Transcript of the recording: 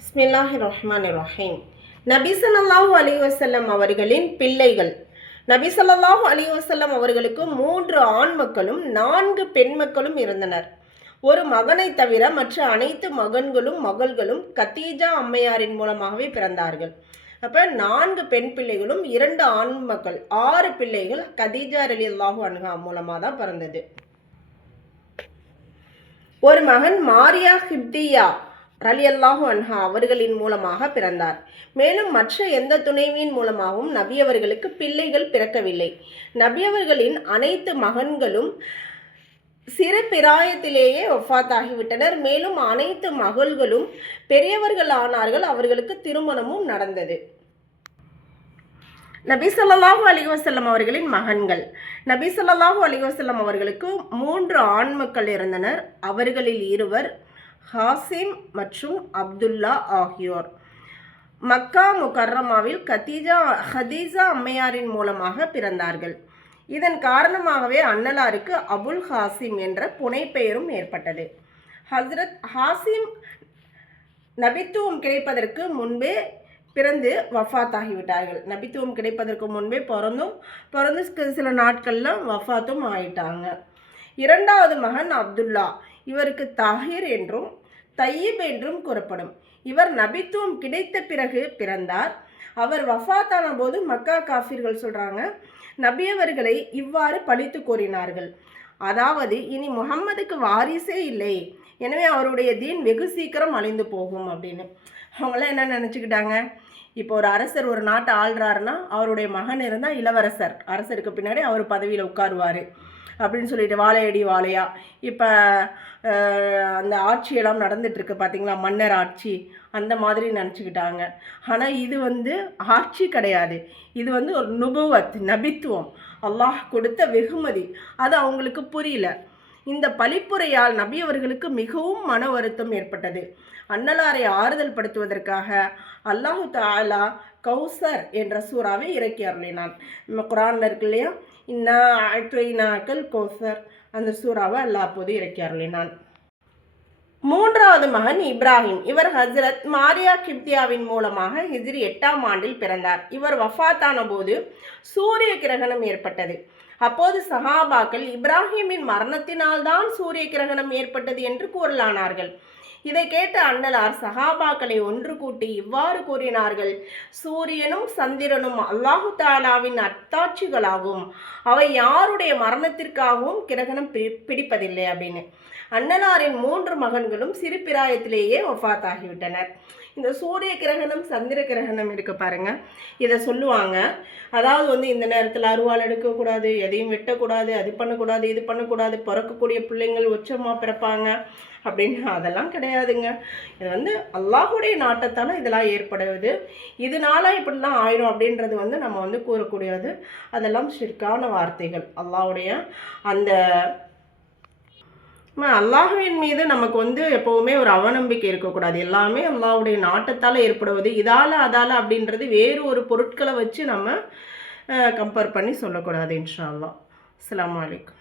பிஸ்மில்லாஹிர்ரஹ்மானிர்ரஹீம். நபி ஸல்லல்லாஹு அலைஹி வஸல்லம் அவர்களின் பிள்ளைகள். நபி ஸல்லல்லாஹு அலைஹி வஸல்லம் அவர்களுக்கு 3 ஆண் மக்களும் 4 பெண் மக்களும் இருந்தனர். ஒரு மகனை தவிர மற்ற அனைத்து மகன்களும் மகள்களும் கத்தீஜா அம்மையாரின் மூலமாகவே பிறந்தார்கள். அப்போ 4 பெண் பிள்ளைகளும் 2 ஆண் மக்கள், 6 பிள்ளைகள் கதீஜா ரலியல்லாஹு அன்ஹா மூலமாக தான் பிறந்தது. ஒரு மகன் மாரியா ஹிப்தியா ரலியல்லாஹு அன்ஹா அவர்களின் மூலமாக பிறந்தார். மேலும் மற்ற எந்த துணைவியின் மூலமாகவும் நபியவர்களுக்கு பிள்ளைகள் பிறக்கவில்லை. நபியவர்களின் அனைத்து மகன்களும் சிறு பிராயத்திலேயே ஒஃபாத்தாகிவிட்டனர். மேலும் அனைத்து மகள்களும் பெரியவர்கள் ஆனார்கள். அவர்களுக்கு திருமணமும் நடந்தது. நபி ஸல்லல்லாஹு அலைஹி வஸல்லம் அவர்களின் மகன்கள். நபி ஸல்லல்லாஹு அலைஹி வஸல்லம் அவர்களுக்கு 3 ஆண் மக்கள் இருந்தனர். அவர்களில் இருவர் ஹாசிம் மற்றும் அப்துல்லா ஆகியோர் மக்கா முகர்ரமாவில் ஹதீஜா அம்மையாரின் மூலமாக பிறந்தார்கள். இதன் காரணமாகவே அன்னலாருக்கு அபுல் ஹாசிம் என்ற புனைப்பெயரும் ஏற்பட்டது. ஹஸ்ரத் ஹாசிம் நபித்துவம் கிடைப்பதற்கு முன்பே பிறந்து வஃபாத் ஆகிவிட்டார்கள். நபித்துவம் கிடைப்பதற்கு முன்பே பிறந்து சில நாட்களில் வஃபாத்தும் ஆயிட்டாங்க. இரண்டாவது மகன் அப்துல்லா. இவருக்கு தாஹிர் என்றும் தையிப் என்றும் கூறப்படும். இவர் நபித்துவம் கிடைத்த பிறகு பிறந்தார். அவர் வஃபாத்தான போது மக்கா காஃபிர்கள் சொல்கிறாங்க, நபியவர்களை இவ்வாறு பழித்து கூறினார்கள். அதாவது, இனி முகம்மதுக்கு வாரிசே இல்லை, எனவே அவருடைய தீன் வெகு சீக்கிரம் அழிந்து போகும் அப்படின்னு. அவங்களாம் என்ன நினச்சிக்கிட்டாங்க, இப்போ ஒரு அரசர் ஒரு நாட்டை ஆள்றாருன்னா அவருடைய மகன் இருந்தால் இளவரசர், அரசருக்கு பின்னாடி அவர் பதவியில் உட்காருவார் அப்படின்னு சொல்லிட்டு வாழையடி வாழையா இப்போ அந்த ஆட்சியெல்லாம் நடந்துட்டுருக்கு பார்த்தீங்களா, மன்னர் ஆட்சி, அந்த மாதிரி நினச்சிக்கிட்டாங்க. ஆனால் இது ஆட்சி கிடையாது, இது ஒரு நுபுவத், நபித்துவம், அல்லாஹ் கொடுத்த வெகுமதி. அது அவங்களுக்கு புரியல. இந்த பழிப்புரையால் நபி அவர்களுக்கு மிகவும் மன வருத்தம் ஏற்பட்டது. அன்னலாரை ஆறுதல் படுத்துவதற்காக அல்லாஹு தஆலா கௌசர் என்ற சூறாவை இறக்கி அருளினான். நம்ம குரானில் இருக்கு இல்லையா, இன்னா அஅதைனாக்கல் கௌசர், அந்த சூறாவை அல்லாஹ் அப்போது இறக்கி அருளினான். மூன்றாவது மகன் இப்ராஹிம். இவர் ஹஸ்ரத் மாரியா கிப்தியாவின் மூலமாக ஹிஜ்ரி 8ஆம் ஆண்டில் பிறந்தார். இவர் வஃபாத்தான போது சூரிய கிரகணம் ஏற்பட்டது. அப்போது சஹாபாக்கள் இப்ராஹிமின் மரணத்தினால்தான் சூரிய கிரகணம் ஏற்பட்டது என்று கூறலானார்கள். இதை கேட்ட அன்னலார் சஹாபாக்களை ஒன்று கூட்டி இவ்வாறு கூறினார்கள், சூரியனும் சந்திரனும் அல்லாஹு தஆலாவின் அத்தாட்சிகளாகும், அவை யாருடைய மரணத்திற்காகவும் கிரகணம் பிடிப்பதில்லை அப்படின்னு. அன்னலாரின் 3 மகன்களும் சிறு பிராயத்திலேயே வஃபாத் ஆகிவிட்டனர். இந்த சூரிய கிரகணம் சந்திர கிரகணம் இருக்கு பாருங்க, இதை சொல்லுவாங்க. அதாவது இந்த நேரத்தில் அருவாள் எடுக்கக்கூடாது, எதையும் வெட்டக்கூடாது, அது பண்ணக்கூடாது, இது பண்ணக்கூடாது, பிறக்கக்கூடிய பிள்ளைங்கள் உச்சமாக பிறப்பாங்க அப்படின்னு. அதெல்லாம் கிடையாதுங்க. இது அல்லாஹுடைய நாட்டத்தால் இதெல்லாம் ஏற்படுவது, இதனால இப்படிலாம் ஆயிரும் அப்படின்றது நம்ம கூறக்கூடியது. அதெல்லாம் ஷிர்கான வார்த்தைகள். அல்லாஹுடைய அந்த அல்லாஹுவின் மீது நமக்கு எப்போவுமே ஒரு அவநம்பிக்கை இருக்கக்கூடாது. எல்லாமே அல்லாஹுடைய நாட்டத்தால் ஏற்படுவது, இதால் அதால் அப்படின்றது வேறு ஒரு பொருட்களை வச்சு நம்ம கம்பேர் பண்ணி சொல்லக்கூடாது. இன்ஷா அல்லாஹ். அஸ்ஸலாமு அலைக்கும்.